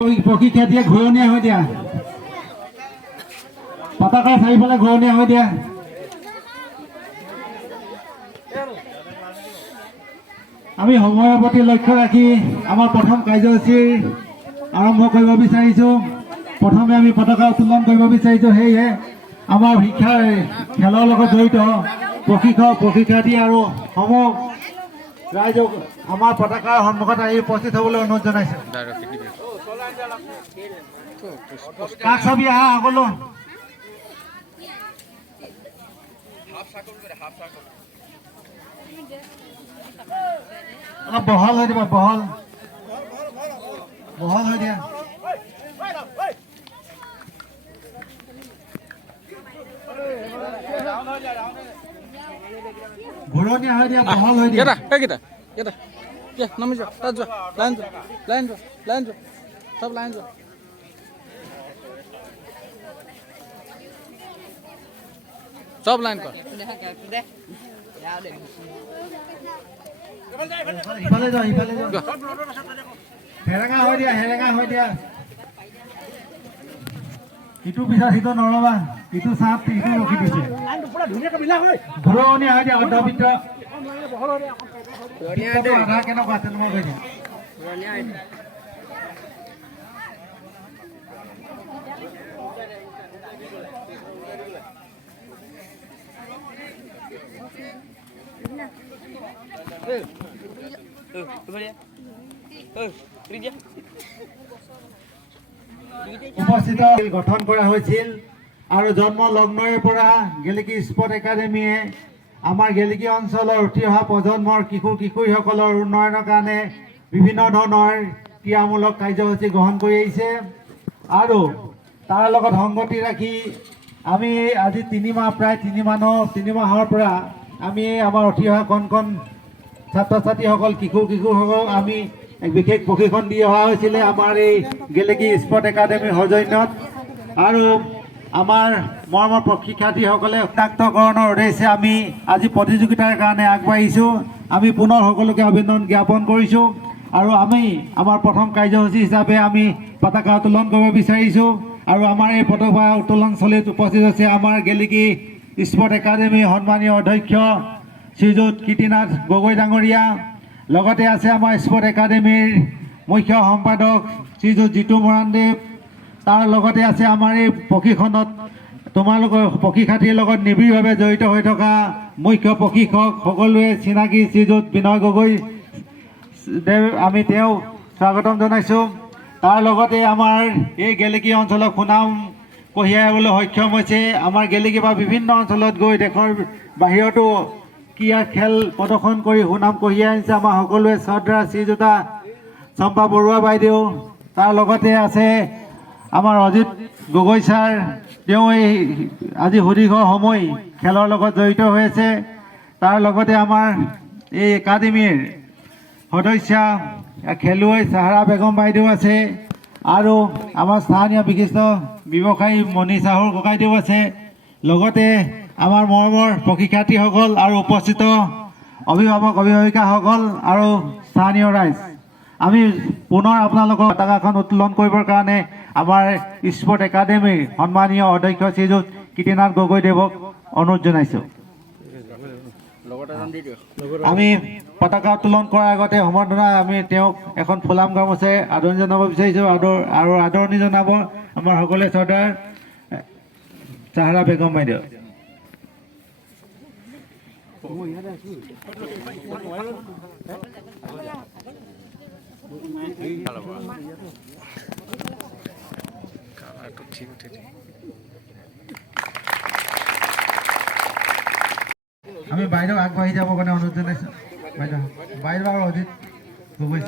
প্ৰশিক্ষা দিয়ে ঘূৰণীয়া হৈ দিয়া পতাকাৰ চাৰিওফালে ঘূৰণীয়া হৈ দিয়া আমি সময়ৰ প্ৰতি লক্ষ্য ৰাখি আমাৰ প্ৰথম কাৰ্যসূচী আৰম্ভ কৰিব বিচাৰিছোঁ প্ৰথমে আমি পতাকা উত্তোলন কৰিব বিচাৰিছোঁ সেয়ে আমাৰ শিক্ষাৰ খেলৰ লগত জড়িত প্ৰশিক্ষক প্ৰশিক্ষাৰ্থী আৰু সমূহ ৰাইজক আমাৰ পতাকাৰ সন্মুখত আহি উপস্থিত হ'বলৈ অনুৰোধ জনাইছোঁ কাক ছবি আহা সকলো অলপ বহল হৈ দিবা বহল হৈ দিয়া ঘূৰণীয়া হৈ দিয়া বহল হৈ দিয়া নামি যোৱা তাত যোৱা লাইন যোৱা সব লাইন যোৱা সব লাইন কৰ ইফালে যোৱা হেৰেঙা হৈ দিয়া ইটো পিছত সিটো নৰবা ইটো চাপ ইটো ৰখি দিছে ঘূৰণীয়া হৈ দিয়া অৰ্ধবৃত্ত আধা কেনেকুৱা আছে মোক কৈ দিয়া উপস্থিত গঠন কৰা হৈছিল আৰু জন্ম লগ্নৰে পৰা গেলেকী স্পৰ্ট একাডেমীয়ে আমাৰ গেলেকী অঞ্চলৰ উঠি অহা প্ৰজন্মৰ কিশোৰ কিশোৰীসকলৰ উন্নয়নৰ কাৰণে বিভিন্ন ধৰণৰ ক্ৰীড়ামূলক কাৰ্যসূচী গ্ৰহণ কৰি আহিছে আৰু তাৰ লগত সংগতি ৰাখি আমি আজি প্ৰায় তিনি মাহৰ পৰা আমি আমাৰ উঠি অহা কণ ছাত্ৰ ছাত্ৰীসকল কিশোৰসকলক আমি এক বিশেষ প্ৰশিক্ষণ দি অহা হৈছিলে আমাৰ এই গেলেকী স্পৰ্ট একাডেমীৰ সৌজন্যত আৰু আমাৰ মৰমৰ প্ৰশিক্ষাৰ্থীসকলে উত্তাক্তকৰণৰ উদ্দেশ্যে আমি আজি প্ৰতিযোগিতাৰ কাৰণে আগবাঢ়িছোঁ আমি পুনৰ সকলোকে অভিনন্দন জ্ঞাপন কৰিছোঁ আৰু আমি আমাৰ প্ৰথম কাৰ্যসূচী হিচাপে আমি পতাকা উত্তোলন কৰিব বিচাৰিছোঁ আৰু আমাৰ এই পতাকা উত্তোলনস্থলীত উপস্থিত আছে আমাৰ গেলেকী স্পৰ্ট একাডেমীৰ সন্মানীয় অধ্যক্ষ শ্ৰীযুত কীৰ্তিনাথ গগৈ ডাঙৰীয়া লগতে আছে আমাৰ স্পৰ্ট একাডেমীৰ মুখ্য সম্পাদক শ্ৰীযুত জিতু মৰাণদেৱ তাৰ লগতে আছে আমাৰ এই প্ৰশিক্ষণত তোমালোকৰ প্ৰশিক্ষাৰ্থীৰ লগত নিবিড়ভাৱে জড়িত হৈ থকা মুখ্য প্ৰশিক্ষক সকলোৱে চিনাকি শ্ৰীযুত বিনয় গগৈ দেৱ আমি তেওঁক স্বাগতম জনাইছোঁ তাৰ লগতে আমাৰ এই গেলেকী অঞ্চলক সুনাম কঢ়িয়াবলৈ সক্ষম হৈছে আমাৰ গেলেকী বা বিভিন্ন অঞ্চলত গৈ দেশৰ বাহিৰতো ক্ৰীড়া খেল প্ৰদৰ্শন কৰি সুনাম কঢ়িয়াই আনিছে আমাৰ সকলোৱে শ্ৰদ্ধা শ্ৰীযুতা চম্পা বৰুৱা বাইদেউ তাৰ লগতে আছে আমাৰ অজিত গগৈ ছাৰ তেওঁ এই আজি সুদীৰ্ঘ সময় খেলৰ লগত জড়িত হৈ আছে তাৰ লগতে আমাৰ এই একাডেমীৰ সদস্যা খেলুৱৈ চাহাৰা বেগম বাইদেউ আছে আৰু আমাৰ স্থানীয় বিশিষ্ট ব্যৱসায়ী মণি চাহুৰ ককাইদেউ আছে লগতে আমাৰ মৰমৰ প্ৰশিক্ষাৰ্থীসকল আৰু উপস্থিত অভিভাৱক অভিভাৱিকাসকল আৰু স্থানীয় ৰাইজ আমি পুনৰ আপোনালোকৰ পতাকাখন উত্তোলন কৰিবৰ কাৰণে আমাৰ স্পৰ্ট একাডেমীৰ সন্মানীয় অধ্যক্ষ শ্ৰীযুত কীৰ্তিনাথ গগৈদেৱক অনুৰোধ জনাইছোঁ আমি পতাকা উত্তোলন কৰাৰ আগতে সম্বৰ্ধনা আমি তেওঁক এখন ফুলাম গামোচাৰে আদৰণি জনাব বিচাৰিছোঁ আৰু আদৰণি জনাব আমাৰ সকলোৱে শ্ৰদ্ধাৰ চাহাৰা বেগম বাইদেউ আমি বাইদেউ আগবাঢ়ি যাবৰ কাৰণে অনুৰোধ জনাইছোঁ বাইদেউ আৰু অজিত গগৈ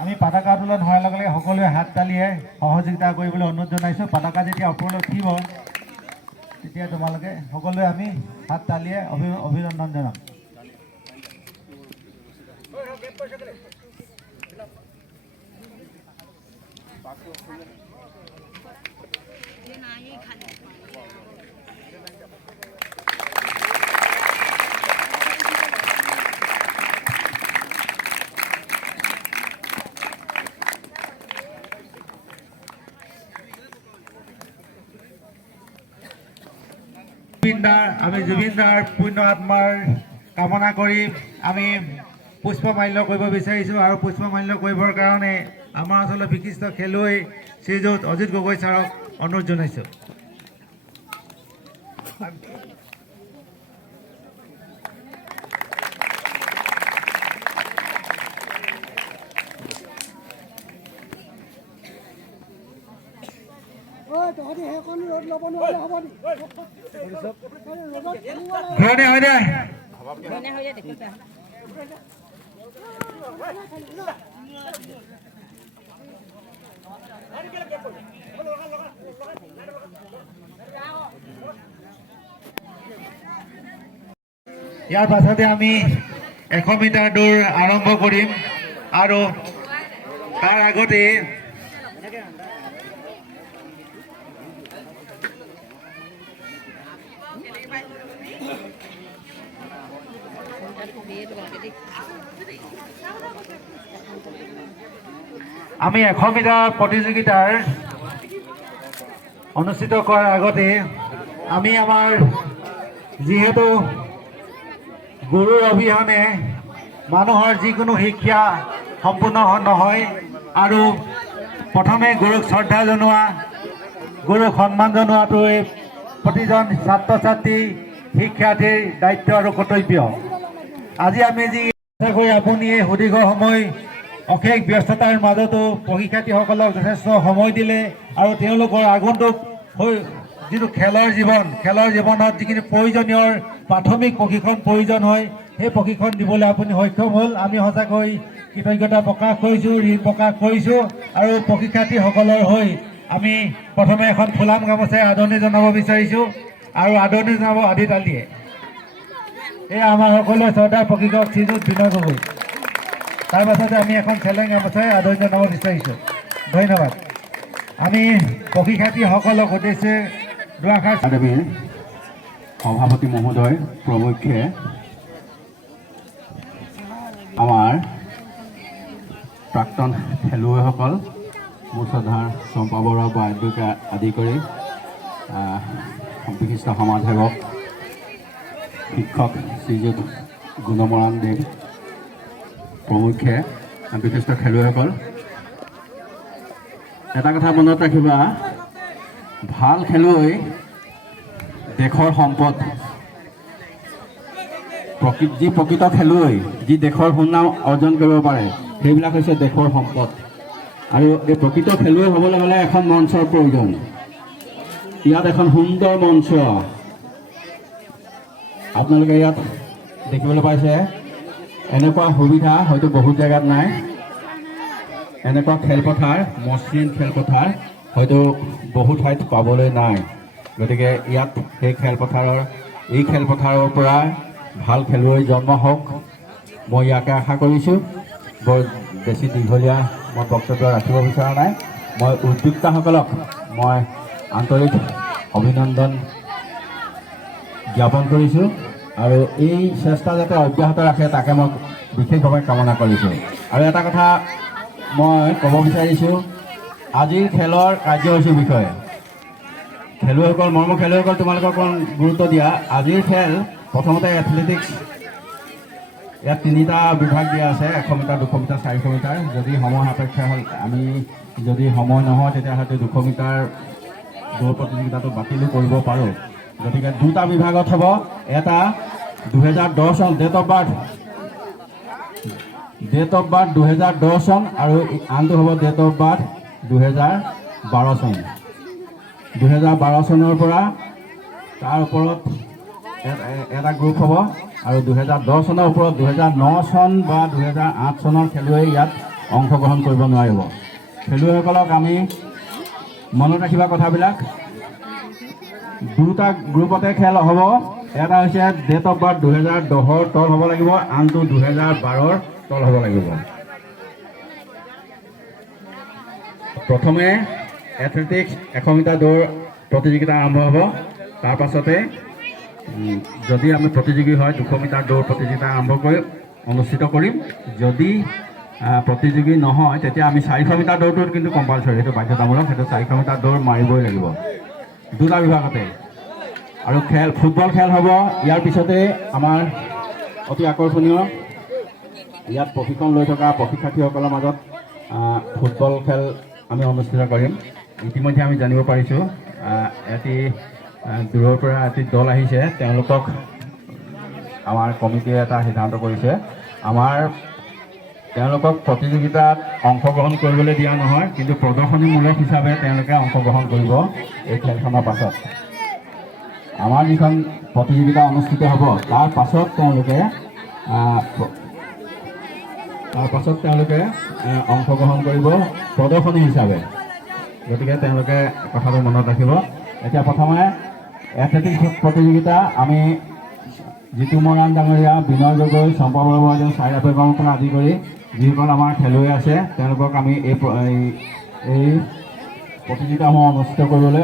আমি পতাকা উত্তোলন হোৱাৰ লগে লগে সকলোৱে হাত তালিয়ে সহযোগিতা কৰিবলৈ অনুৰোধ জনাইছোঁ। পতাকা যেতিয়া ওপৰলৈ উঠিব তেতিয়া তোমালোকে সকলোৱে আমি হাত তালিয়ে অভিনন্দন জনাম। জুবিন দাৰ পুণ্য আত্মাৰ কামনা কৰি আমি পুষ্পমাল্য কৰিব বিচাৰিছোঁ। আৰু পুষ্পমাল্য কৰিবৰ কাৰণে আমাৰ অঞ্চলৰ বিশিষ্ট খেলুৱৈ শ্ৰীযুত অজিত গগৈ ছাৰক অনুৰোধ জনাইছোঁ। ঘৰতে হয় দে ইয়াৰ পাছতে আমি 100 মিটাৰ দৌৰ আৰম্ভ কৰিম। আৰু তাৰ আগতে আমি 100 মিটাৰ প্ৰতিযোগিতাৰ অনুষ্ঠিত কৰাৰ আগতে আমি আমাৰ যিহেতু গুৰুৰ অবিহনে মানুহৰ যিকোনো শিক্ষা সম্পূৰ্ণ নহয়, আৰু প্ৰথমে গুৰুক শ্ৰদ্ধা জনোৱা, গুৰুক সন্মান জনোৱাটোৱে প্ৰতিজন ছাত্ৰ ছাত্ৰী শিক্ষাৰ্থীৰ দায়িত্ব আৰু কৰ্তব্য। আজি আমি যি আপুনি এই সুদীৰ্ঘ সময় অশেষ ব্যস্ততাৰ মাজতো পৰীক্ষাৰ্থীসকলক যথেষ্ট সময় দিলে, আৰু তেওঁলোকৰ আগন্তুক যিটো খেলৰ জীৱনত যিখিনি প্ৰয়োজনীয় প্ৰাথমিক প্ৰশিক্ষণ প্ৰয়োজন হয়, সেই প্ৰশিক্ষণ দিবলৈ আপুনি সক্ষম হ'ল। আমি সঁচাকৈ কৃতজ্ঞতা প্ৰকাশ কৰিছোঁ, ঋণ প্ৰকাশ কৰিছোঁ। আৰু পৰীক্ষাৰ্থীসকলৰ হৈ আমি প্ৰথমে এখন ফুলাম গামোচাৰে আদৰণি জনাব বিচাৰিছোঁ, আৰু আদৰণি জনাব আদি তালিয়ে এয়া আমাৰ সকলোৱে শ্ৰদ্ধাৰ প্ৰশিক্ষক শ্ৰীযুত বিনয় গগৈ। তাৰ পাছতে আমি এখন চেলেং গামোচাৰে আদৰণি জনাব বিচাৰিছোঁ। ধন্যবাদ। আমি প্ৰশিক্ষাৰ্থীসকলক উদ্দেশ্যে দুআষাৰ একাডেমীৰ সভাপতি মহোদয় প্ৰমুখ্যে আমাৰ প্ৰাক্তন খেলুৱৈসকল, মোৰ শ্ৰদ্ধাৰ চম্পা বৰুৱা বৰাকে আদি কৰি বিশিষ্ট সমাজসেৱক, শিক্ষক শ্ৰীযুত গুণমৰাণ দেৱ প্ৰমুখ্যে, বিশিষ্ট খেলুৱৈসকল, এটা কথা মনত ৰাখিবা, ভাল খেলুৱৈ দেশৰ সম্পদ। যি প্ৰকৃত খেলুৱৈ, যি দেশৰ সুনাম অৰ্জন কৰিব পাৰে, সেইবিলাক হৈছে দেশৰ সম্পদ। আৰু এই প্ৰকৃত খেলুৱৈ হ'বলৈ হ'লে এখন মঞ্চৰ প্ৰয়োজন। ইয়াত এখন সুন্দৰ মঞ্চ আপোনালোকে ইয়াত দেখিবলৈ পাইছে। এনেকুৱা সুবিধা হয়তো বহুত জেগাত নাই। এনেকুৱা খেলপথাৰ, মসৃণ খেলপথাৰ হয়তো বহু ঠাইত পাবলৈ নাই। গতিকে ইয়াত এই খেলপথাৰৰ পৰা ভাল খেলুৱৈ জন্ম হওক, মই ইয়াকে আশা কৰিছোঁ। বৰ বেছি দীঘলীয়া মই বক্তব্য ৰাখিব বিচৰা নাই। মই উদ্যোক্তাসকলক মই আন্তৰিক অভিনন্দন জ্ঞাপন কৰিছোঁ, আৰু এই চেষ্টা যাতে অব্যাহত ৰাখে তাকে মই বিশেষভাৱে কামনা কৰিছোঁ। আৰু এটা কথা মই ক'ব বিচাৰিছোঁ, আজিৰ খেলৰ কাৰ্যসূচীৰ বিষয়ে। খেলুৱৈসকল, মৰমৰ খেলুৱৈসকল, তোমালোকক অকণ গুৰুত্ব দিয়া। আজিৰ খেল প্ৰথমতে এথলেটিক্স। ইয়াত 3টা বিভাগ দিয়া আছে, 100 মিটাৰ, 200 মিটাৰ, 400 মিটাৰ। যদি সময় সাপেক্ষে হ'ল, যদি সময় নহয় তেতিয়াহ'লে 200 মিটাৰ দৌৰ প্ৰতিযোগিতাটো বাতিলো কৰিব পাৰোঁ। গতিকে 2টা বিভাগত হ'ব। এটা 2010 চন ডেট অফ বাৰ্থ 2010 চন, আৰু আনটো হ'ব ডেট অফ বাৰ্থ 2012 চন। 2012 চনৰ পৰা তাৰ ওপৰত এটা গ্ৰুপ হ'ব, আৰু 2010 চনৰ ওপৰত 2009 চন বা 2008 চনৰ খেলুৱৈ ইয়াত অংশগ্ৰহণ কৰিব নোৱাৰিব। খেলুৱৈসকলক আমি মনত ৰাখিবা কথাবিলাক। দুটা গ্ৰুপতে খেল হ'ব। এটা হৈছে ডেট অফ বাৰ্থ 2010ৰ তল হ'ব লাগিব, আনটো 2012ৰ তল হ'ব লাগিব। প্ৰথমে এথলেটিক্স 100 মিটাৰ দৌৰ প্ৰতিযোগিতা আৰম্ভ হ'ব। তাৰ পাছতে যদি আমি প্ৰতিযোগী হয় 200 মিটাৰ দৌৰ প্ৰতিযোগিতা অনুষ্ঠিত কৰিম। যদি প্ৰতিযোগী নহয় তেতিয়া আমি 400 মিটাৰ দৌৰটোত কিন্তু কম্পালচৰি, সেইটো বাধ্যতামূলক, সেইটো 400 মিটাৰ দৌৰ মাৰিবই লাগিব দুটা বিভাগতে। আৰু ফুটবল খেল হ'ব। ইয়াৰ পিছতে আমাৰ অতি আকৰ্ষণীয় ইয়াত প্ৰশিক্ষণ লৈ থকা প্ৰশিক্ষাৰ্থীসকলৰ মাজত ফুটবল খেল আমি অনুষ্ঠিত কৰিম। ইতিমধ্যে আমি জানিব পাৰিছোঁ এটি দূৰৰ পৰা এটি দল আহিছে, তেওঁলোকক আমাৰ কমিটিয়ে এটা সিদ্ধান্ত কৰিছে, তেওঁলোকক প্ৰতিযোগিতাত অংশগ্ৰহণ কৰিবলৈ দিয়া নহয়, কিন্তু প্ৰদৰ্শনীমূলক হিচাপে তেওঁলোকে অংশগ্ৰহণ কৰিব। এই খেলখনৰ পাছত আমাৰ যিখন প্ৰতিযোগিতা অনুষ্ঠিত হ'ব তাৰ পাছত তেওঁলোকে অংশগ্ৰহণ কৰিব প্ৰদৰ্শনী হিচাপে। গতিকে তেওঁলোকে কথাটো মনত ৰাখিব। এতিয়া প্ৰথমে এথলেটিক্স প্ৰতিযোগিতা আমি জিতু মৰাণ ডাঙৰীয়া, বিনয় গগৈ, চম্পা বৰুৱা, চাইৰা বেগমৰ পৰা আদি কৰি যিসকল আমাৰ খেলুৱৈ আছে তেওঁলোকক আমি এই প্ৰতিযোগিতাসমূহ অনুষ্ঠিত কৰিবলৈ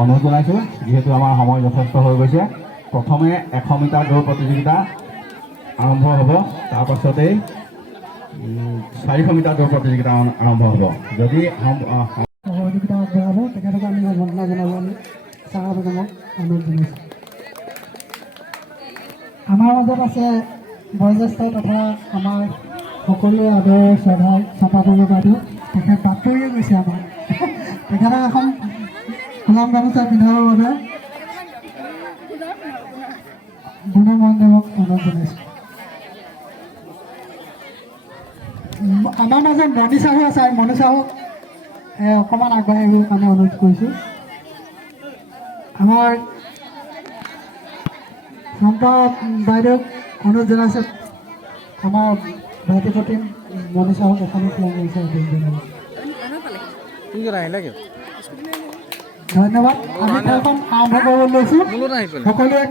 অনুৰোধ জনাইছোঁ, যিহেতু আমাৰ সময় যথেষ্ট হৈ গৈছে। প্ৰথমে 100 মিটাৰ দৌৰ প্ৰতিযোগিতা আৰম্ভ হ'ব, তাৰ পাছতেই 400 মিটাৰ দৌৰ প্ৰতিযোগিতা আৰম্ভ হ'ব। যদি সহযোগিতা আগবঢ়াব তেখেতক আমি সম্বৰ্ধনা জনাবলৈ চাইৰা বেগমক অনুৰোধ জনাইছোঁ। আমাৰ মাজত আছে বয়োজ্যেষ্ঠ তথা আমাৰ সকলোৱে আদৰৰ শ্ৰদ্ধাৰ চম্পা বৰুৱা বাইদেউ। তেখেত বাতৰিয়ে গৈছে আমাৰ। তেখেতক এখন গোলাম গামোচা পিন্ধাবৰ বাবে গুণৰ মহন্তদেৱক অনুৰোধ জনাইছোঁ। আমাৰ মাজত মণি চাহু আছে, মণি চাহুক অকণমান আগবাঢ়ি আহিবৰ কাৰণে অনুৰোধ কৰিছোঁ। আমাৰ চম্পা বাইদেউক অনুৰোধ জনাইছোঁ, আমাৰ ভাইটি প্ৰতি মণি চাহুক এখনো ফ্লেগ কৰিছে। ধন্যবাদ। আমি খেলখন আৰম্ভ কৰিব লৈছোঁ। সকলোৱে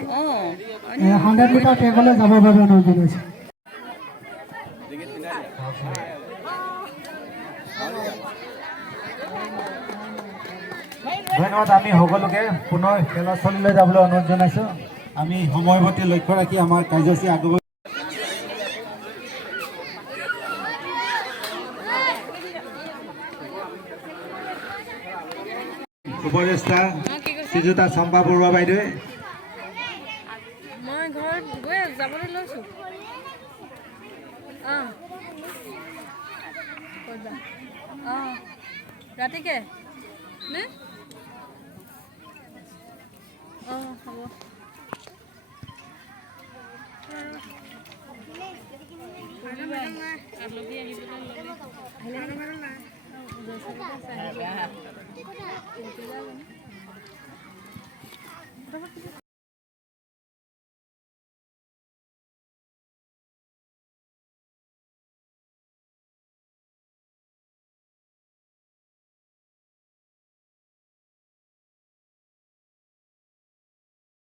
100 মিটাৰ ট্ৰেকলৈ যাবৰ বাবে অনুৰোধ জনাইছোঁ। ধন্যবাদ। আমি সকলোকে পুনৰ খেলস্থলীলৈ যাবলৈ অনুৰোধ জনাইছোঁ। আমি সময়ৰ প্ৰতি লক্ষ্য ৰাখি আমাৰ কাৰ্যসূচী আগুৱাই উপদেষ্টা শ্ৰীযুতা চম্পা বৰুৱা বাইদেৱে মই ঘৰত গৈ যাবলৈ লৈছোঁ। ৰাতিকে নে? হ'ব। আলহী আহিবলৈ